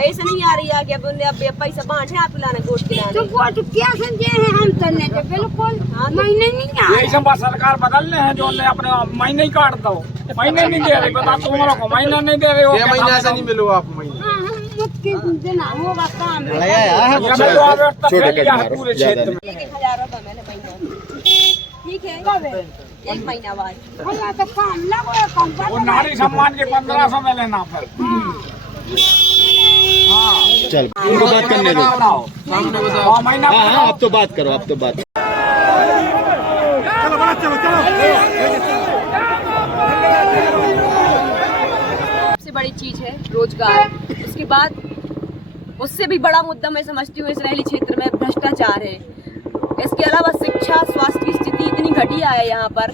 ऐसे नहीं आ रही है कि अब पैसा बांटे आप लाने वोट दिलाने। तो वोट क्या समझे हैं हम तो नहीं दे बिल्कुल महीने नहीं आ यही सब सरकार बदलने हैं जो अपने महीने ही काट दो, महीने नहीं दे रहे। बता तुम्हारा को महीना नहीं दे रहे हो, महीना से नहीं मिलो आप महीने देना होगा काम छोटे पूरे क्षेत्र में 1000 रुपये मैंने महीना, ठीक है एक महीना बाद तो काम लगो काम वो नारी सम्मान के 1500 में लेना फिर। चल उनको बात करने दो, महीना हाँ अब तो बात करो, अब तो बात सबसे बड़ी चीज है रोजगार। उसके बाद उससे भी बड़ा मुद्दा मैं समझती हूँ इसराइली क्षेत्र में भ्रष्टाचार है। इसके अलावा शिक्षा स्वास्थ्य की स्थिति इतनी घटिया है यहाँ पर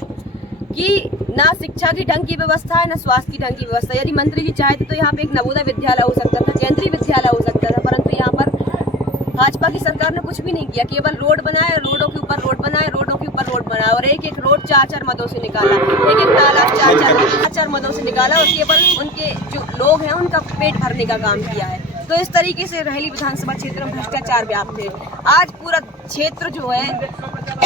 कि ना शिक्षा की ढंग की व्यवस्था है, ना स्वास्थ्य की ढंग की व्यवस्था। यदि मंत्री जी चाहते तो यहाँ पे एक नवोदय विद्यालय हो सकता था, केंद्रीय विद्यालय हो सकता था, परंतु यहाँ पर भाजपा की सरकार ने कुछ भी नहीं किया। केवल रोड बनाए, रोडों के ऊपर रोड बनाए, रोडों के ऊपर रोड बनाए, और एक एक रोड 4-4 मदों से निकाला, एक एक तालाब 4-4 मदों से निकाला, और केवल उनके जो लोग हैं उनका पेट भरने का काम किया है। तो इस तरीके से रहेली विधानसभा क्षेत्र में भ्रष्टाचार व्याप्त है। आज पूरा क्षेत्र जो है,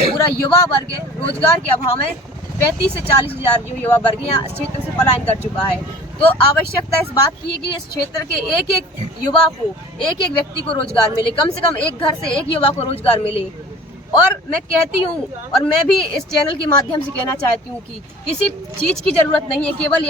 पूरा युवा वर्ग है, रोजगार के अभाव में 35 से 40 हजार जो युवा वर्ग यहाँ क्षेत्र से पलायन कर चुका है। तो आवश्यकता इस बात की है कि इस क्षेत्र के एक एक युवा को, एक एक व्यक्ति को रोजगार मिले, कम से कम एक घर से एक युवा को रोजगार मिले। और मैं कहती हूँ, और मैं भी इस चैनल के माध्यम से कहना चाहती हूँ कि किसी चीज की जरूरत नहीं है, केवल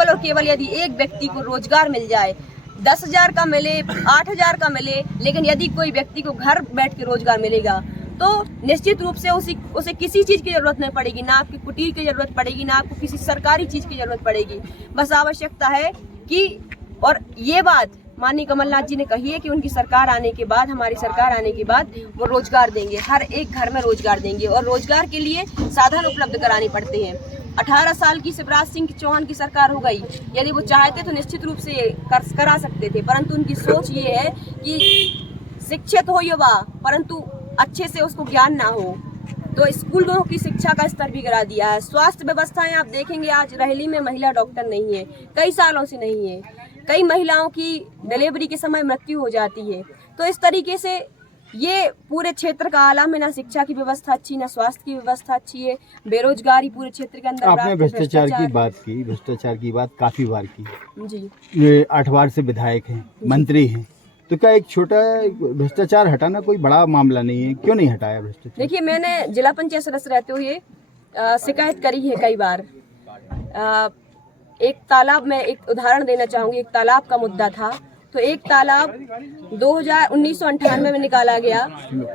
और केवल यदि एक व्यक्ति को रोजगार मिल जाए, 10,000 का मिले, 8,000 का मिले, लेकिन यदि कोई व्यक्ति को घर बैठ के रोजगार मिलेगा तो निश्चित रूप से उसे किसी चीज की जरूरत नहीं पड़ेगी, ना आपकी कुटीर की जरूरत पड़ेगी, ना आपको किसी सरकारी चीज की जरूरत पड़ेगी। बस आवश्यकता है कि, और ये बात माननीय कमलनाथ जी ने कही है कि उनकी सरकार आने के बाद, हमारी सरकार आने के बाद वो रोजगार देंगे, हर एक घर में रोजगार देंगे, और रोजगार के लिए साधन उपलब्ध कराने पड़ते हैं। 18 साल की शिवराज सिंह चौहान की सरकार हो गई, यदि वो चाहते तो निश्चित रूप से करा सकते थे, परंतु उनकी सोच ये है कि शिक्षित हो युवा, परंतु अच्छे से उसको ज्ञान ना हो। तो स्कूलों की शिक्षा का स्तर भी गिरा दिया है। स्वास्थ्य व्यवस्थाएं आप देखेंगे, आज रहेली में महिला डॉक्टर नहीं है, कई सालों से नहीं है। कई महिलाओं की डिलीवरी के समय मृत्यु हो जाती है। तो इस तरीके से ये पूरे क्षेत्र का आलम है, ना शिक्षा की व्यवस्था अच्छी, ना स्वास्थ्य की व्यवस्था अच्छी है, बेरोजगारी पूरे क्षेत्र के अंदर। आपने भ्रष्टाचार की बात की, भ्रष्टाचार की बात काफी बार की जी। ये 8 वार्ड से विधायक हैं, मंत्री हैं, तो क्या एक छोटा भ्रष्टाचार हटाना कोई बड़ा मामला नहीं है? क्यों नहीं हटाया भ्रष्टाचार? देखिए, मैंने जिला पंचायत सदस्य रहते हुए शिकायत करी है कई बार। एक तालाब में एक उदाहरण देना चाहूंगी। एक तालाब का मुद्दा था, तो एक तालाब 1998 में निकाला गया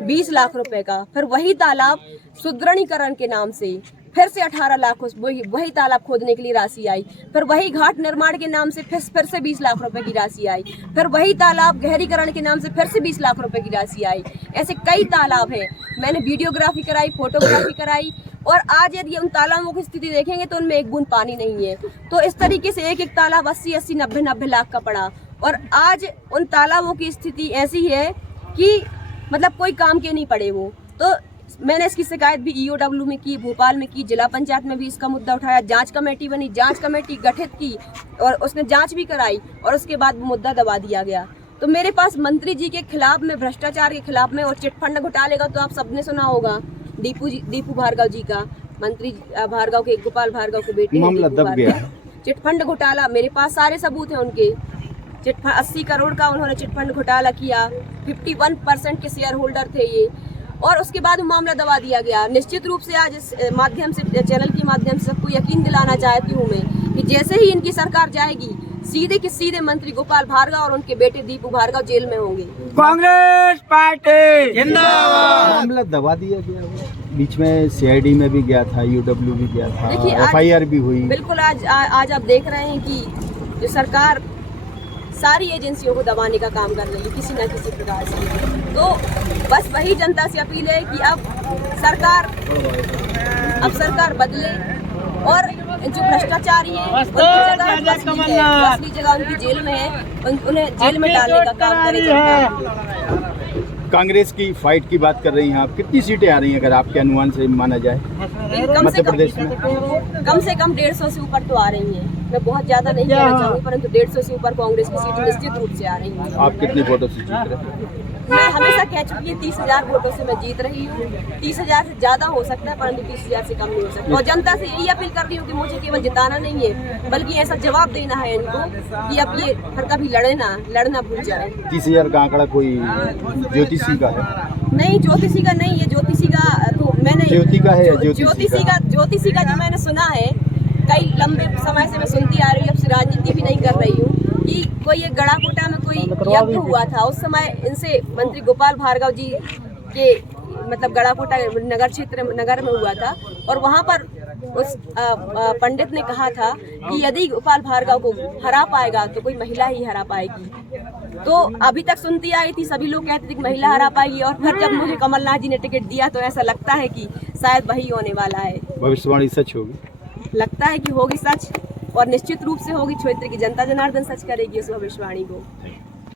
20 लाख रुपए का। फिर वही तालाब सुदृढ़ीकरण के नाम से फिर से 18 लाख वही तालाब खोदने के लिए राशि आई। फिर वही घाट निर्माण के नाम से फिर से 20 लाख रुपए की राशि आई। फिर वही तालाब गहरीकरण के नाम से फिर से 20 लाख रुपए की राशि आई। ऐसे कई तालाब हैं। मैंने वीडियोग्राफी कराई, फोटोग्राफी कराई, और आज यदि उन तालाबों की स्थिति देखेंगे तो उनमें एक बूंद पानी नहीं है। तो इस तरीके से एक एक तालाब 80-80, 90-90 लाख का पड़ा, और आज उन तालाबों की स्थिति ऐसी है कि मतलब कोई काम के नहीं पड़े वो। तो मैंने इसकी शिकायत भी EOW में की, भोपाल में की, जिला पंचायत में भी इसका मुद्दा उठाया। जांच कमेटी बनी, जांच कमेटी गठित की, और उसने जांच भी कराई, और उसके बाद वो मुद्दा दबा दिया गया। तो मेरे पास मंत्री जी के खिलाफ में, भ्रष्टाचार के खिलाफ में, और चिटफंड घोटाले का तो आप सबने सुना होगा, दीपू भार्गव जी का, मंत्री भार्गव के, गोपाल भार्गव के बेटे मामला दब गया। चिटफंड घोटाला, मेरे पास सारे सबूत हैं उनके। 80 करोड़ का उन्होंने चिटफंड घोटाला किया, 51% के शेयर होल्डर थे ये, और उसके बाद वो मामला दबा दिया गया। निश्चित रूप से आज इस माध्यम से, चैनल के माध्यम से सबको यकीन दिलाना चाहती हूँ मैं कि जैसे ही इनकी सरकार जाएगी, सीधे के सीधे मंत्री गोपाल भार्गव और उनके बेटे दीपू भार्गव जेल में होंगे। कांग्रेस पार्टी जिंदाबाद। मामला दबा दिया गया, बीच में CID में भी गया था, EOW भी गया था, FIR भी हुई। बिल्कुल, आज आप देख रहे हैं कि जो सरकार सारी एजेंसियों को दबाने का काम कर रही है किसी न किसी प्रकार से। तो बस वही जनता से अपील है कि अब सरकार बदले, और जो भ्रष्टाचारी है असली जगह उनकी जेल में है, उन्हें जेल में डालने का काम करे। कांग्रेस की फाइट की बात कर रही हैं आप, कितनी सीटें आ रही हैं अगर आपके अनुमान से माना जाए मध्य प्रदेश में? कम से कम 150 से ऊपर तो आ रही हैं। मैं बहुत ज्यादा नहीं कहना चाहूंगी, परंतु 150 से ऊपर कांग्रेस की सीट निश्चित रूप से आ रही हैं। आप कितने वोटों से जीत रहे हैं? मैं हमेशा कह चुकी हूँ 30,000 वोटों से मैं जीत रही हूँ। 30,000 से ज्यादा हो सकता है, परंतु 30,000 से कम नहीं हो सकता। और जनता से यही अपील कर रही हूँ कि मुझे केवल जिताना नहीं है, बल्कि ऐसा जवाब देना है इनको कि अब ये हर कभी लड़ना भूल जाए। 30,000 का आंकड़ा कोई ज्योतिषी का है? नहीं, ज्योतिषी का नहीं है। ज्योतिषी का तो मैंने ज्योति का है, ज्योतिषी का जो मैंने सुना है, कई लंबे समय से मैं सुनती आ रही हूँ, अब से राजनीति भी नहीं कर रही हूँ, कि कोई एक गड़ाकोटा में कोई यज्ञ हुआ था। उस समय इनसे मंत्री गोपाल भार्गव जी के मतलब गड़ाकोटा नगर में हुआ था, और वहाँ पर उस पंडित ने कहा था कि यदि गोपाल भार्गव को हरा पाएगा तो कोई महिला ही हरा पाएगी। तो अभी तक सुनती आई थी, सभी लोग कहते थे कि महिला हरा पाएगी, और फिर जब मुझे कमलनाथ जी ने टिकट दिया तो ऐसा लगता है कि शायद वही होने वाला है। भविष्यवाणी सच होगी? लगता है कि होगी सच, और निश्चित रूप से होगी। क्षेत्र की जनता जनार्दन सच करेगी उस भविष्यवाणी को।